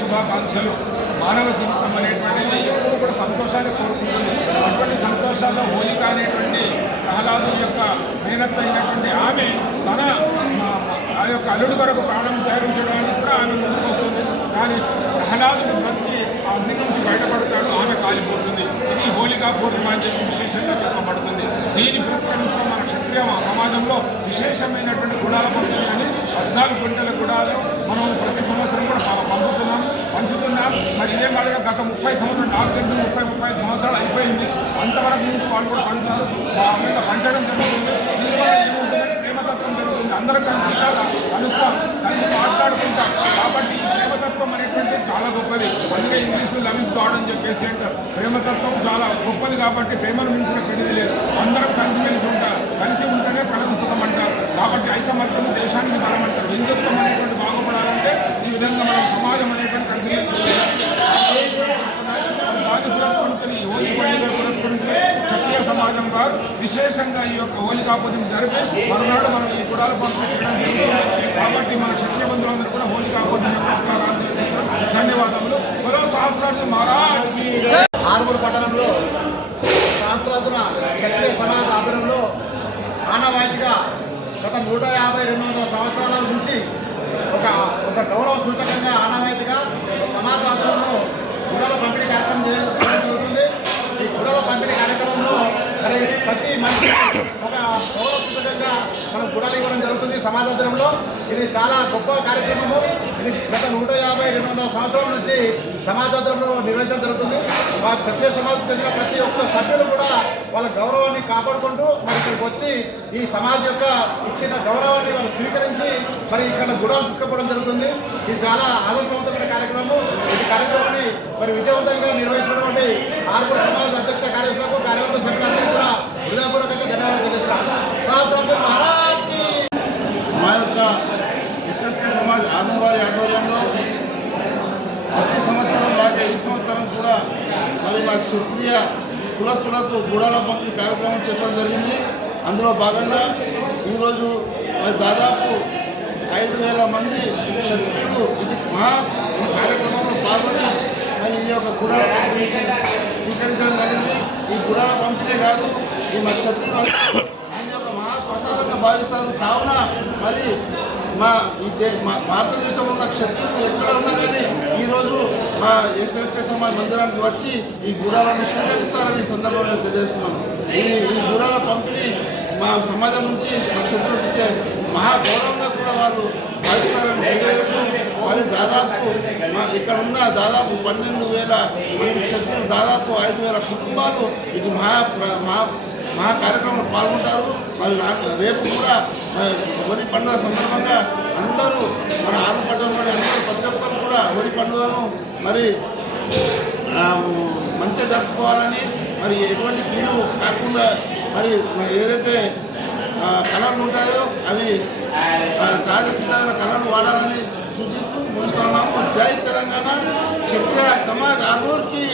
శుభాకాంక్షలు. మానవ జీవితం అనేటువంటిది ఎప్పుడు కూడా సంతోషాన్ని కోరుకుంటుంది. అటువంటి సంతోషాల్లో హోలిక అనేటువంటి ప్రహ్లాదుని యొక్క మేనత్త అయినటువంటి ఆమె తన ఆ యొక్క అల్లుడి కొరకు ప్రాణం త్యాగించడానికి కూడా ఆమె ముందుకు వస్తుంది. కానీ ప్రహ్లాదుడు బ్రతికి ఆ అగ్ని నుంచి బయటపడతాడు, ఆమె కాలిపోతుంది. ఇది హోలికా పూర్ణిమ అని చెప్పి విశేషంగా చెప్పబడుతుంది. దీన్ని పురస్కరించుకుని మన క్షత్రియ సమాజంలో విశేషమైనటువంటి గుడాల పంపిణీ అని 14 క్వింటల గుడాలు మనం ప్రతి సంవత్సరం కూడా పంచుతున్నాం. మరి ఇదే మాదిరిగా గత 30 సంవత్సరాలు నాకు తెలిసి 35 సంవత్సరాలు అయిపోయింది. అంతవరకు నుంచి వాళ్ళు కూడా పంచడం జరుగుతుంది. దీనివల్ల ఏముంటుందంటే ప్రేమతత్వం జరుగుతుంది. అందరూ కలిసి కలుస్తాం, కలిసి మాట్లాడుకుంటాం. కాబట్టి ఈ ప్రేమతత్వం అనేటువంటి చాలా గొప్పది. అందుకే ఇంగ్లీష్లో లవ్ ఇస్ గాడ్ అని చెప్పేసి అంటారు. ప్రేమతత్వం చాలా గొప్పది కాబట్టి ప్రేమను మించిన పెరిగి లేదు. అందరం కలిసిమెలిసి ఉంటారు. కలిసి ఉంటేనే కలదు సుఖం అంటారు. కాబట్టి ఐకమత్యం దేశానికి బలం అంటారు. హిందుత్వం అనేటువంటి బాగుపడాలంటే ఈ విధంగా మనం సమాజం అనేటువంటి కలిసిమెలిసి దాన్ని పురస్కరించుకుని ఈ హోలీ పండుగ పురస్కరించుకుని క్షత్రియ సమాజం వారు విశేషంగా ఈ యొక్క హోలికా పూజను జరిపి మరునాడు మనం ఈ గుడాల పంపిణీ చేయడం జరుగుతుంది. కాబట్టి మన క్షత్రియ బంధువులందరూ కూడా హోలికా పూజ ధన్యవాదములు. మరో సహస్రాజు మహారాజ్ ఆర్మూరు పట్టణంలో సహస్రాజున క్షత్రియ సమాజ ఆధ్వర్యంలో ఆనవాయితీగా గత 150-200 సంవత్సరాల నుంచి ఒక గౌరవ సూచకంగా ఆనవాయితీగా సమాజ ఆధ్వర్యంలో గుడాల పంపిణీ కార్యక్రమం చేయడం జరుగుతుంది. ఈ గుడాల పంపిణీ కార్యక్రమంలో మరి ప్రతి మనిషి ఒక గౌరవ సూచకంగా మనం గుడాలు ఇవ్వడం జరుగుతుంది సమాజ ఆధ్వర్యంలో. ఇది చాలా గొప్ప కార్యక్రమము. ఇది గత 150-200 సంవత్సరాల నుంచి సమాజాధ్వర్యంలో నిర్వహించడం జరుగుతుంది. మా క్షత్రియ సమాజం చెందిన ప్రతి ఒక్క సభ్యులు కూడా వాళ్ళ గౌరవాన్ని కాపాడుకుంటూ మరి ఇక్కడికి వచ్చి ఈ సమాజం యొక్క ఇచ్చిన గౌరవాన్ని వాళ్ళు స్వీకరించి మరి ఇక్కడ గుడాలు తీసుకుపోవడం జరుగుతుంది. ఇది చాలా ఆదర్శవంతమైన కార్యక్రమం. ఈ కార్యక్రమాన్ని మరి విజయవంతంగా నిర్వహించినటువంటి ఆర్మూరు సమాజ అధ్యక్ష కార్యక్రమం కార్యవర్గ సభ్యులందరికీ కూడా హృదయపూర్వకంగా ధన్యవాదాలు తెలియజేస్తున్నాం. మా యొక్క ఎస్ఎస్కే సమాజ్ ఆర్మూరు ఆధ్వర్యంలో ప్రతి సంవత్సరం లాగే ఈ సంవత్సరం కూడా మరి మా క్షత్రియ కులస్తులకు గుడాల పంపిణీ కార్యక్రమం చెప్పడం జరిగింది. అందులో భాగంగా ఈరోజు మరి దాదాపు 5,000 మంది క్షత్రియులు ఈ కార్యక్రమంలో పాల్గొని మరి ఈ యొక్క గుడాల పంపిణీకి స్వీకరించడం జరిగింది. ఈ గుడాల పంపిణీ కాదు, ఈ మా క్షత్రియులు ఈ యొక్క మహాప్రసాదంగా భావిస్తారు. కావున మరి మా భారతదేశంలో ఉన్న క్షత్రియులు ఎక్కడ ఉన్నా కానీ ఈరోజు మా ఎస్ఎస్కే సమాజ్ మందిరానికి వచ్చి ఈ గుడాలను స్వీకరిస్తారని సందర్భంగా తెలియజేస్తున్నాను. ఈ గుడాల పంపిణీ మా సమాజం నుంచి మా క్షత్రులకు ఇచ్చే మహాగౌరవంగా కూడా వాళ్ళు భావిస్తారని తెలియజేస్తూ మరి దాదాపు ఇక్కడ ఉన్న దాదాపు 12,000 మంది క్షత్రులు, దాదాపు 5,000 కుటుంబాలు ఇది మహా కార్యక్రమంలో పాల్గొంటారు. మరి రేపు కూడా హోలీ పండుగ సందర్భంగా అందరూ మన ఆర్మూరు పట్టణంలోని అందరూ ప్రతి ఒక్కరు కూడా హోలీ పండుగను మరి మంచిగా జరుపుకోవాలని, మరి ఎటువంటి కీడు కాకుండా మరి ఏదైతే కళలు ఉంటాయో అవి సహజ సిద్ధమైన కళలు వాడాలని సూచిస్తూ ముగిస్తున్నాము. జై తెలంగాణ. క్షత్రియ సమాజ్ ఆర్మూర్కి.